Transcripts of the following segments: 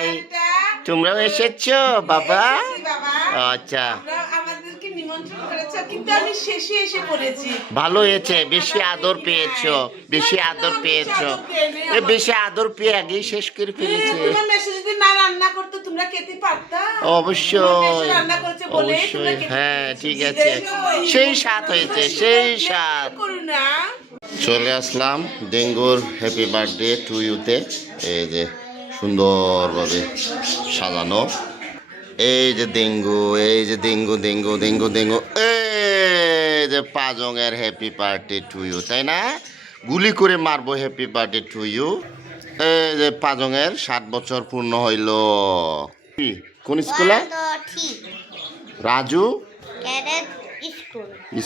High তোমরাও এসেছ বাবা? আচ্ছা। তোমরা আমাদেরকে নিমন্ত্রণ করেছ কিন্তু আমি শেষে এসে পড়েছি। ভালো হয়েছে বেশি আদর পেয়েছ বেশি আদর পেয়েছ। বেশি আদর পেয়ে আগেই শেষ করে ফেলেছে। অবশ্যই। অবশ্যই। হ্যাঁ ঠিক আছে। সেই স্বাদ হয়েছে সেই না। চলে আসলাম ডেঙ্গুর হ্যাপি বার্থডে টু ইউতে এই যে সুন্দরভাবে সাজানো। এই যে ডেঙ্গু এই যে ডেঙ্গু ডেঙ্গু ডেঙ্গু ডেঙ্গু এই যে পাজংয়ের হ্যাপি বার্থডে টু ইউ তাই না? গুলি করে মারবো হ্যাপি বার্থডে টু ইউ এই যে পাজংয়ের সাত বছর পূর্ণ হইল। কি, কোন স্কুলে? রাজু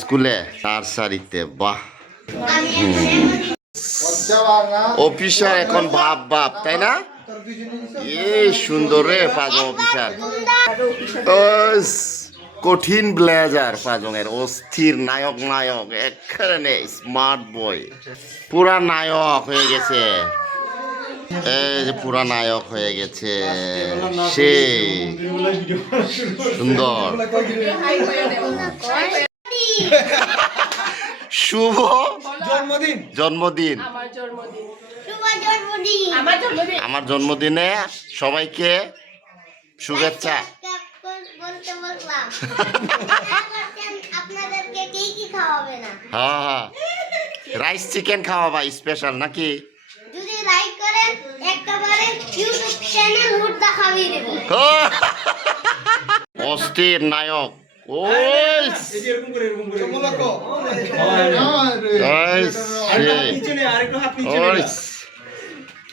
স্কুলে। নার্সারিতে বাহ। অফিসার এখন ভাব ভাব তাই না? এই সুন্দর রে পাজং অফিসার। ওস, কঠিন ব্লেজার পাজংয়ের অস্থির নায়ক নায়ক এখানে স্মার্ট বয় পুরা নায়ক হয়ে গেছে। এই যে পুরা নায়ক হয়ে গেছে। সেই। সুন্দর। শুভ জন্মদিন। জন্মদিন। শুভ জন্মদিন। আমার জন্মদিনে। সবাইকে শুভেচ্ছা। বলতে বললাম। আপনাদেরকে কি কি খাওয়াবে না? হ্যাঁ হ্যাঁ। রাইস চিকেন খাওয়াবা স্পেশাল নাকি? যদি লাইক করেন একেবারে ইউটিউব চ্যানেল হুডদা খাবিয়ে দেবো। অস্থির নায়ক। ওই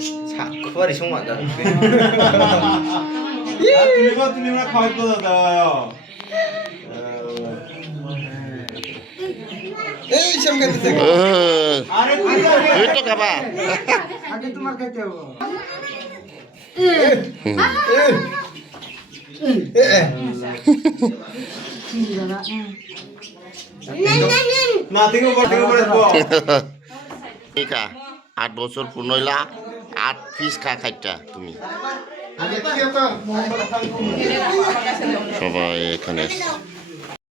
আহ, কাটো। সবাই মিলে কাটবো হ্যাঁ ধরো ধরো বাবু ধরো তুমি কো তুমি না খাওয়াই তো দাদা আহ, আরে তুই তো খাবা আগে তোমার খাইতে হবে না থেকে উপর থেকে উপরে ঠিক আট বছর পূর্ণ হইলা। আট পিস খা খাইটা তুমি। সবাই এখানে।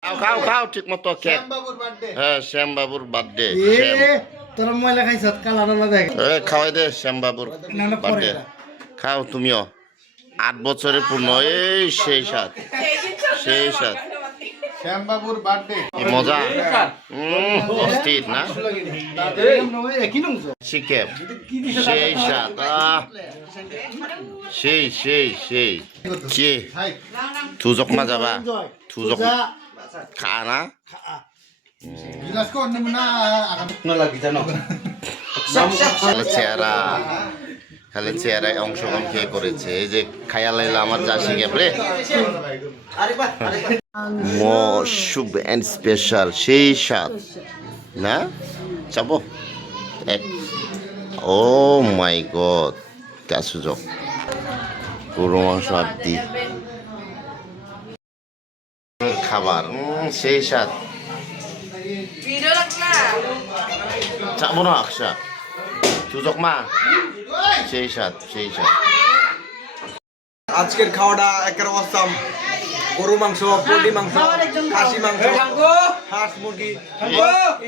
খাও খাও খাও ঠিক মতো কেক হ্যাঁ শ্যাম বাবুর বার্থডে তোর ময়লা খাইছ কালার লাগাই খাওয়াই দে শ্যাম বাবুর না, না, পরে বার্থডে। খাও তুমিও। আট বছরে পূর্ণ এই সেই সাত সেই সাত শ্যামবাবুর বার্থডে কি মজা। উম, অস্থির না? শিখে। সেই সাত। সেই সেই সেই। কি? থুজকমা যাবা থুজক খা না? চেহারা। খালি চেহারায় অংশগ্রহণ কে করেছে? এই যে খায়া লাইলা আমার যা শিখে রে। শুভ অ্যান্ড স্পেশাল সেই স্বাদ। না? চাবো এক। ও মাই গড তা সুযোগ গরু মাংস আর দি। খাবার। সেই স্বাদ। চাবো না। আকসা। সুযোগ মা। সেই স্বাদ সেই স্বাদ। আজকের খাওয়াটা একের অসাম গরু মাংস পোল্ট্রি মাংস খাসি মাংস হাঁস মুরগি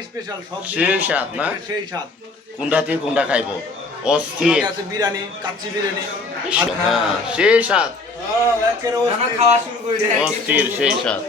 স্পেশাল সব সেই স্বাদ না? সেই স্বাদ। কোনটা থেকে কোনটা খাইবো। অস্থির। আছে বিরিয়ানি কাচ্চি বিরিয়ানি। হ্যাঁ সেই স্বাদ। খাওয়া শুরু করে অস্থির সেই স্বাদ।